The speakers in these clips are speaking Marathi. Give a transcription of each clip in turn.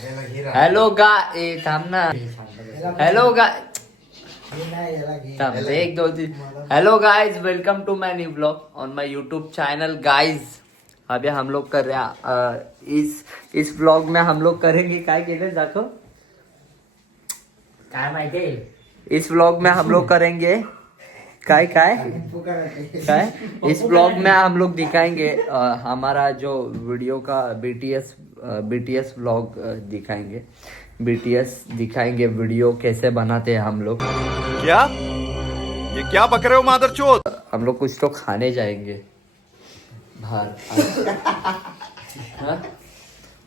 हॅलो गाय थांब ना. हॅलो गाय थांब 1 2 3. Hello guys, welcome to my new blog on my YouTube channel guys. अभी हम लोग कर रहे इस ब्लॉग में हम लोग करेंगे काय केले दाखव काय माहिती. इस ब्लॉग में हम लोग करेंगे काय काय काय इस ब्लॉग में हम लोग दिखाएंगे हमारा जो वीडियो का बीटीएस ब्लॉग दिखाएंगे. बीटीएस दिखाएंगे वीडियो कैसे बनाते हैं हम लोग. क्या ये क्या बक रहे हो मादरचोद. हम लोग कुछ तो खाने जाएंगे बाहर. हाँ?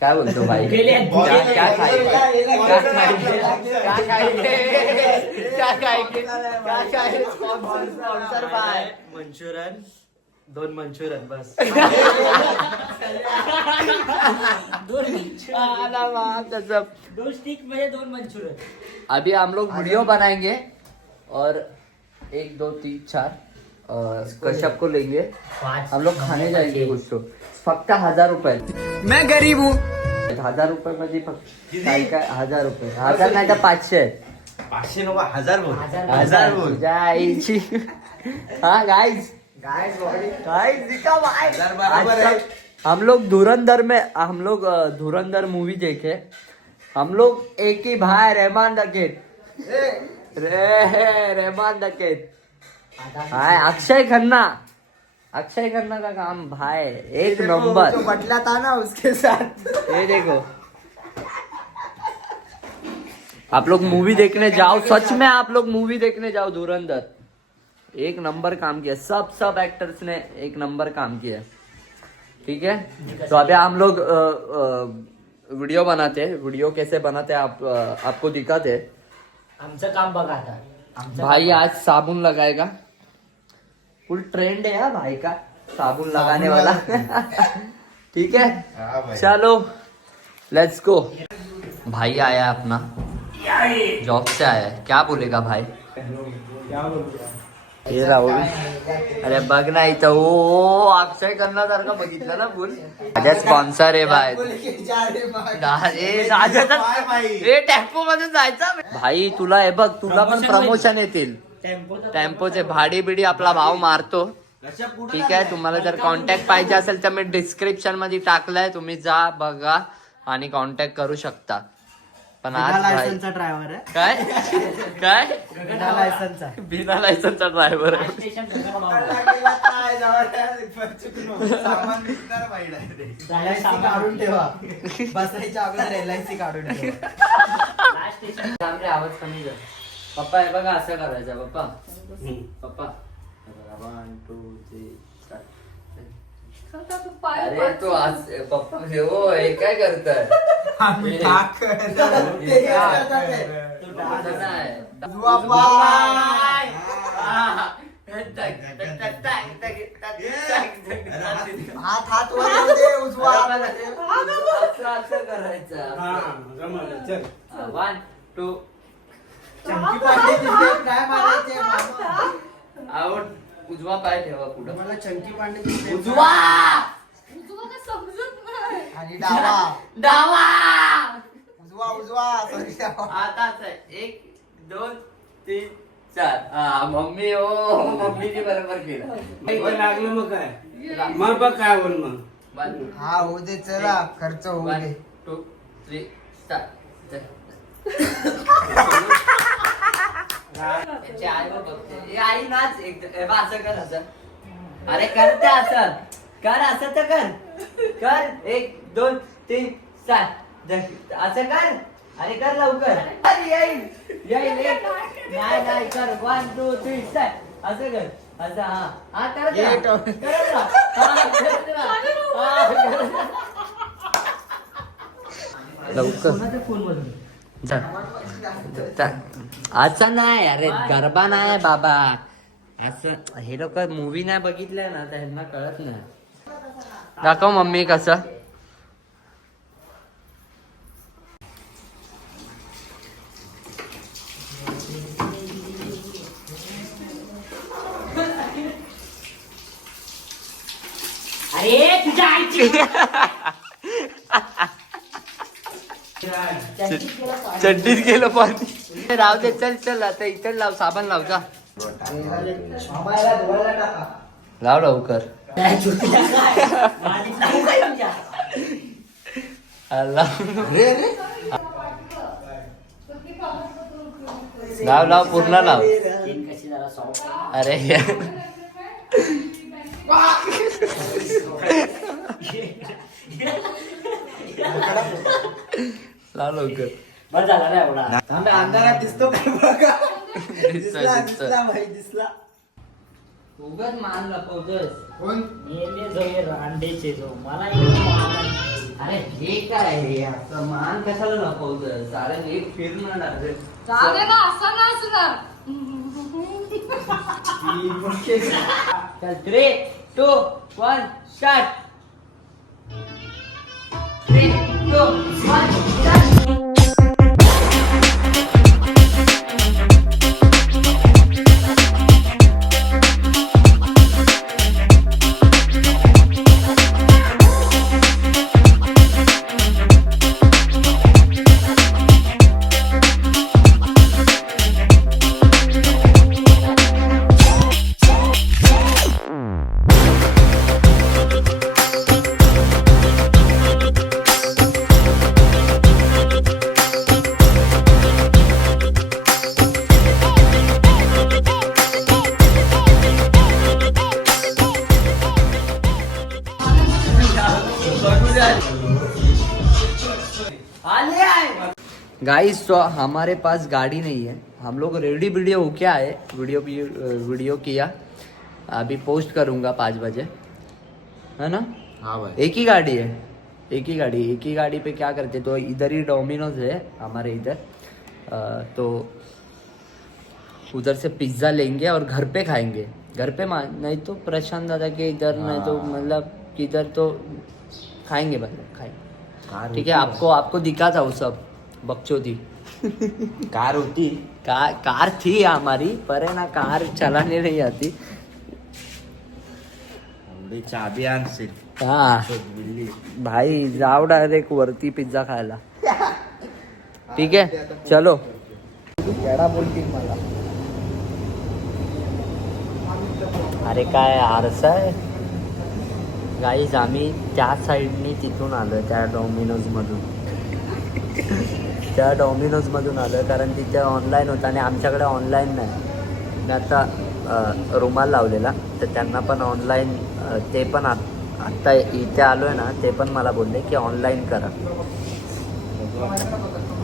क्या बोलते हो भाई. क्या खाएंगे sponsor by Manchurian 2 Manchurian bus. 2 stick म्हणजे 2 मंचुरन. अभी हम लोग वीडियो बनाएंगे और 1 2 3 4 कश्यप को लेंगे. 5 हम लोग खाने जाएंगे कुछ तो. फक्त 1000 रुपये. मैं गरीब हूँ. 1000 रुपये मध्ये फक्त काय 1000 रुपये. 1000 नाही तर 500. 500 नको 1000 बोल. 1000 बोल जायची. हाँ गाइस दिखा भाई. बराबर है. हम लोग धुरंधर मूवी देखे. हम लोग एक ही भाई रहमान डकैत. रहमान डकैत. हाय अक्षय खन्ना का काम भाई एक नंबर. बटला था ना उसके साथ. ये देखो आप लोग मूवी देखने जाओ. सच में आप लोग मूवी देखने जाओ. धुरंधर एक नंबर काम किया. सब एक्टर्स ने एक नंबर काम किया. ठीक है. तो अभी हम लोग वीडियो बनाते हैं. वीडियो कैसे बनाते हैं आपको दिखाते हैं. आमचं काम बघा आता. भाई आज साबुन लगाएगा. फुल ट्रेंड है यार भाई का साबुन लगाने वाला. ठीक है चलो लेट्स गो. भाई आया अपना जॉब से आया है. क्या बोलेगा भाई. हे राहुल. अरे बघ ना इथं ओ अक्षय करण्यासारखं बघितलं ना फुल. माझ्या स्पॉन्सर आहे भाई. टेम्पो मध्ये जायचं भाई. तुला हे बघ तुला पण प्रमोशन येतील. टेम्पोचे भाडी बिडी आपला भाव मारतो. ठीक आहे. तुम्हाला जर कॉन्टॅक्ट पाहिजे असेल तर मी डिस्क्रिप्शन मध्ये टाकलाय. तुम्ही जा बघा आणि कॉन्टॅक्ट करू शकता. पण आज लायसनचा ड्रायव्हर आहे. काय लायसनचा बिना लायसनचा ड्रायव्हर आहे. काढून ठेवा. बसायच्या अगोदर LIC काढून ठेवा. आवाज कमी कर. पप्पा हे बघा असं करायचं. पप्पा 1 2 3 अरे तो आज पप्पा हो हे काय करताय. हात वर दे उजवा. असं करायचं. 1 2 चंकी पांडे दिसते काय मारायचे मामा. आउट. उजवा पाय ठेवा पुढं. मला चंकी पांडे दिसते. उजवा आणि डावा. उजवा सॉरी डावा. आताच आहे. 1 2 3 4. हा मम्मी हो मम्मीने बरोबर केलं. लागलं मग काय मग बघ काय बोल मग. हा होऊ दे चला खर्च होऊ 1 दे. 2 3 स्टार्ट. आई नाच एकदम असं कर. असं अरे करते असं कर. असं तर कर 1 2 3 7 असं कर. अरे कर लवकर. येईल नाही कर. 1 2 3 7 असं कर. असं हा करत लवकर. फोन मधून असं नाही अरे गरबा नाही बाबा. असं हे लोक मूवी नाही बघितलंय ना त्यांना कळत नाही. दाखव मम्मी कसं. अरे तुझ्या आईची चड्डीत गेलो पाणी राव दे. चल चल आता इथे लाव, साबण लाव जा. मामाला धुवायला टाका. लाव लवकर. लाव लाव पूर्ण लाव. कशी जरा सॉफ्ट अरे लाव लवकर. बरं झाला ना एवढा. आम्ही अंधारात दिसतो काय बघा. दिसला दिसतोय. दिसला भाई दिसला. उगाच मान लपवतोस. कोण? मेले जो हे रांडेचे जो मला एवढं मारलं. अरे हे काय हे असं मान कशाला लपवतोस? अरे हे फिरणं लागेल. चालेल ना, असं नसणार. चल 3, 2, 1 स्टार्ट. 3, 2, 1 स्टार्ट. गाइस तो हमारे पास गाड़ी नहीं है. हम लोग रेडी वीडियो हो क्या है, वीडियो किया. अभी पोस्ट करूंगा 5 बजे, है ना. हाँ भाई. एक ही गाड़ी है, एक ही गाड़ी पे क्या करते. तो इधर ही डोमिनोज है हमारे इधर. तो उधर से पिज्ज़ा लेंगे और घर पे खाएंगे. घर पे नहीं तो प्रशांत दादा के इधर, नहीं तो मतलब किधर तो खाएंगे. मतलब खाएंगे. ठीक है. आपको दिखा था वो सब बकचोदी. कार होती. कार थी हमारी, पर है ना कार चलाने नहीं आती. चाबी आणशील. हाँ भाई जाओ डायरेक्ट वरती पिझ्झा खायला. ठीक आहे चलो. येडा बोलतील मला. अरे काय आरसा आहे गाईज. आम्ही त्या साईडनी तिथून आलो, त्या डॉमिनोज मधून आलो कारण तिथे ऑनलाईन होतं आणि आमच्याकडे ऑनलाईन नाही. मी आता रुमाल लावलेला तर त्यांना पण ऑनलाईन, ते पण आत्ता इथे आलो आहे ना, ते पण मला बोलले की ऑनलाईन करा.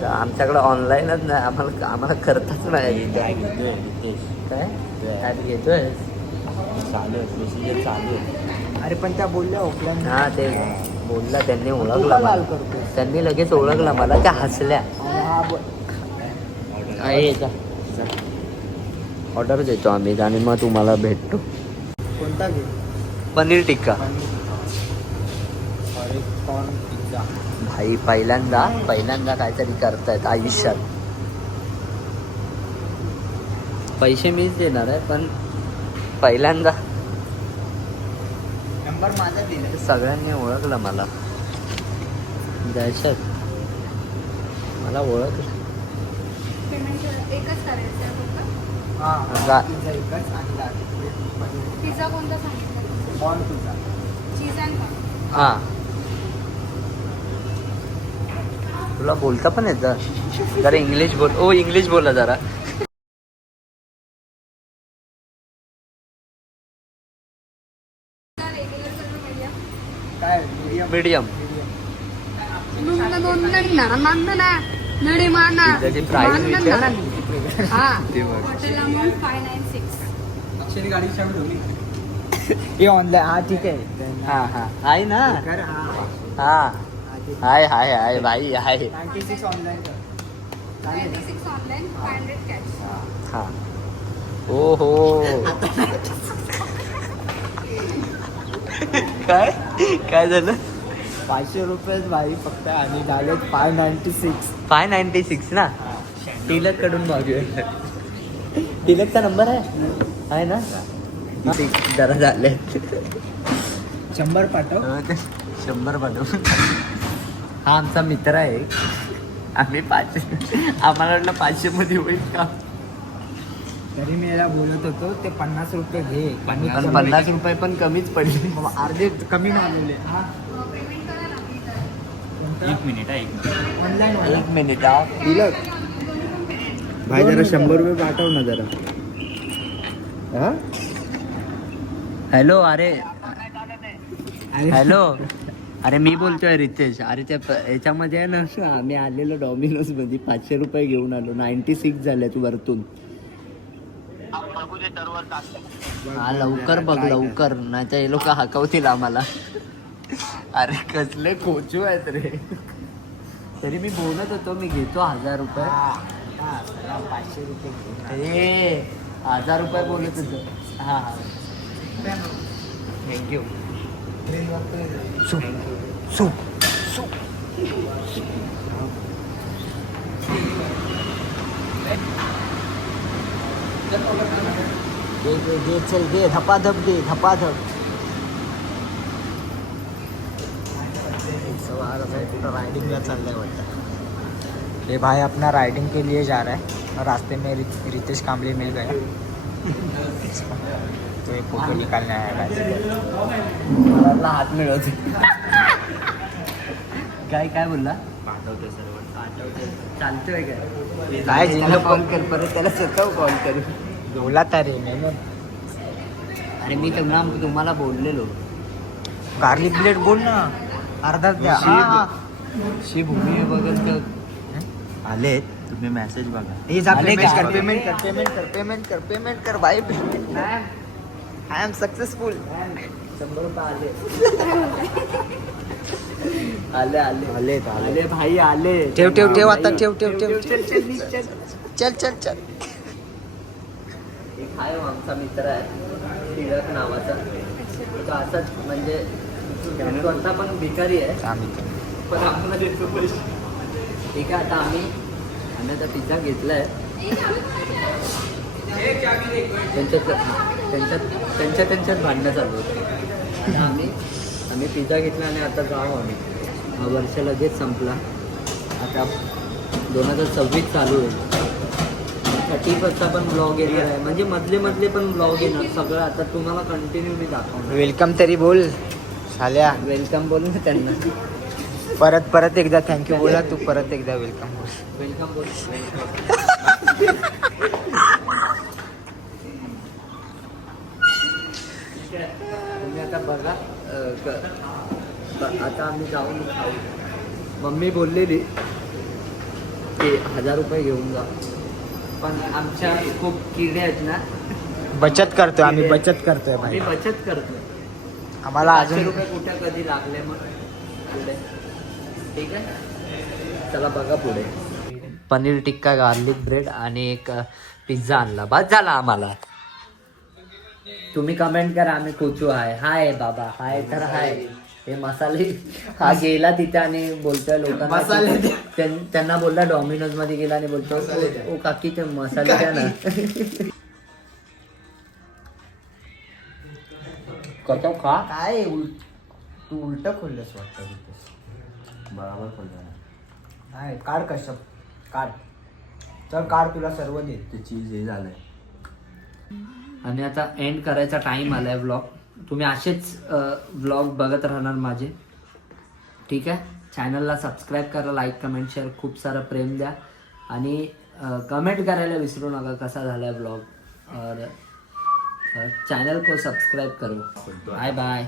तर आमच्याकडे ऑनलाईनच नाही. आम्हाला करताच नाही. काय घेतोय काय घेतोय चालू आहे. अरे पण त्या बोलल्या ऑफलाईन. हा ते बोलला, त्यांनी ओळखला मला. त्यांनी लगेच ओळखला मला, त्या हसल्या. ऑर्डर देतो आम्ही आणि मग तुम्हाला भेटतो. कोणता घे. पनीर टिक्का. पिझ्झा. भाई पहिल्यांदा काहीतरी करतायत आयुष्यात. पैसे मीच देणार आहे पण पहिल्यांदा नंबर माझा दिला. सगळ्यांनी ओळखलं मला. दहशत. मला ओळखलं. एकच करायचं आहे फक्त. पिझ्झा एकच आणि पनीर. पिझ्झा कोणता सांगितलं? Corn pizza. Cheese and corn. हा तुला बोलता पण येतं जरा इंग्लिश बोल. ओ इंग्लिश बोला जरा. रेग्युलर करून मिळूया. काय मीडियम. त्याची प्राइस विचार. Hotel amount 596. अक्षरी गाडी चालू ठेवली. हे ऑनलाईन. हा ठीक आहे. हा हा आहे ना. कर. हा हाय भाई आहे. 96 ऑनलाईन कर. 96 ऑनलाईन, 500 कॅश. हा ओ हो. काय झालं. 500 रुपये भाई फक्त आणि झाले 596. 596 ना. टिलक कडून मागूया. टिलकचा नंबर आहे ना. जरा झाले 100 पाठव. 100 पाठव. हा आमचा मित्र आहे. आम्ही 500 आम्हाला वाटलं 500 मध्ये होईल का. तरी मी याला बोलत होतो ते 50 रुपये घे. पण 50 रुपये पण कमीच पडले. अर्धे कमी मागवले. हा पेमेंट करा ना इथं. एक मिनिट ऑनलाईन एक मिनिट हा. दिलं भाई जरा 100 रुपये पाठव ना जरा. हा हॅलो अरे हॅलो अरे मी बोलतोय रितेश. अरे त्या याच्यामध्ये आहे ना आम्ही आलेलो डॉमिनोज मध्ये 500 रुपये घेऊन आलो. 96 झाल्यात वरतून. हा लवकर बघ लवकर, नाही तर हे लोक हाकवतील आम्हाला. अरे कसले कोचू आहेत रे. तरी मी बोलत होतो मी घेतो 1000 रुपये. 500 रुपये ए 1000 रुपये बोलत होतो. हा थँक्यू. सूप सूप सूप. दे चल दे धपाधप दे धपाधप. राइडिंग ला चलने वाटता है। ये भाई अपना राइडिंग के लिए जा रहा है और रास्ते में रितेश कांबले मिल गया तो ये फोटो निकालने आया है। मला हात मिळवते. काय बोलला. पाठवतो सर्व. चालतोय काय. काय त्याला कॉल कर परत, त्याला स्वतः कॉल करू. बोला था रे मैंने अरे मी तुम्हाला बोललेलो. गार्लिक ब्लेड बोल ना अर्धा द्या. शी भूमी बघत तर आले तुम्ही मेसेज बघा. ये जा आले पेमेंट का? कर पेमेंट कर पेमेंट कर पेमेंट कर पेमेंट कर भाई. I am successful. 100 रुपये आले आले आले आले भाई आले. ठेव ठेव ठेव आता ठेव ठेव ठेव चल चल चल. चल चल चल. एक आहे आमचा मित्र आहे टिळक नावाचा. तो असाच म्हणजे स्वतः पण भिकारी आहे आम्ही पण आम्हाला देतो पैसे. ठीक आहे आता आम्ही आता पिझ्झा घेतलाय. त्यांच्यात भांडणं चालू होतं. आम्ही पिझ्झा घेतला आणि आता जाऊ आम्ही. हा वर्ष लगेच संपला. आता 2026 चालू आहे. 31चा पण ब्लॉग येणार आहे. म्हणजे मधले पण ब्लॉग येणार सगळं. आता तुम्हाला कंटिन्यू मी दाखवणार. वेलकम तरी बोल साल्या. वेलकम बोल ना त्यांना. परत एकदा थँक्यू बोला तू. परत एकदा वेलकम बोल. वेलकम बोल. तुम्ही आता बघा आता आम्ही जाऊन खाऊ. मम्मी बोललेली की 1000 रुपये घेऊन जा. पण आमच्या खूप किडे आहेत ना. बचत करतोय आम्ही बचत करतोय आम्ही भाई. बचत करतोय. आम्हाला 500 अजून रुपये कुठे कधी लागले मग पुढे. ठीक आहे चला बघा पुढे. पनीर टिक्का गार्लिक ब्रेड आणि एक पिझ्झा आणला. बस झाला आम्हाला. तुम्ही कमेंट करा आम्ही कोचू आहे. हाय बाबा हाय तर हाय. हे मसाले हा गेला तिथे आणि बोलतोय लोकांना. त्यांना बोलला डॉमिनोज मध्ये गेला आणि बोलतो ओ काकी ते मसाले द्या ना. कसं खा. काय तू उलट खोललंस वाटतं. बरोबर खोलला. नाही काढ कशा काढ. चल काढ तुला सर्व दे. ते चीज हे झालंय. आणि आता एंड करायचा टाइम आलाय व्लॉग. तुम्ही असेच व्लॉग बघत राहणार माझे. ठीक आहे. चॅनलला सबस्क्राईब करा, लाईक कमेंट शेअर खूप सारं प्रेम द्या आणि कमेंट करायला विसरू नका कसा झालाय व्लॉग. और चैनल को सब्सक्राइब करो. Bye bye.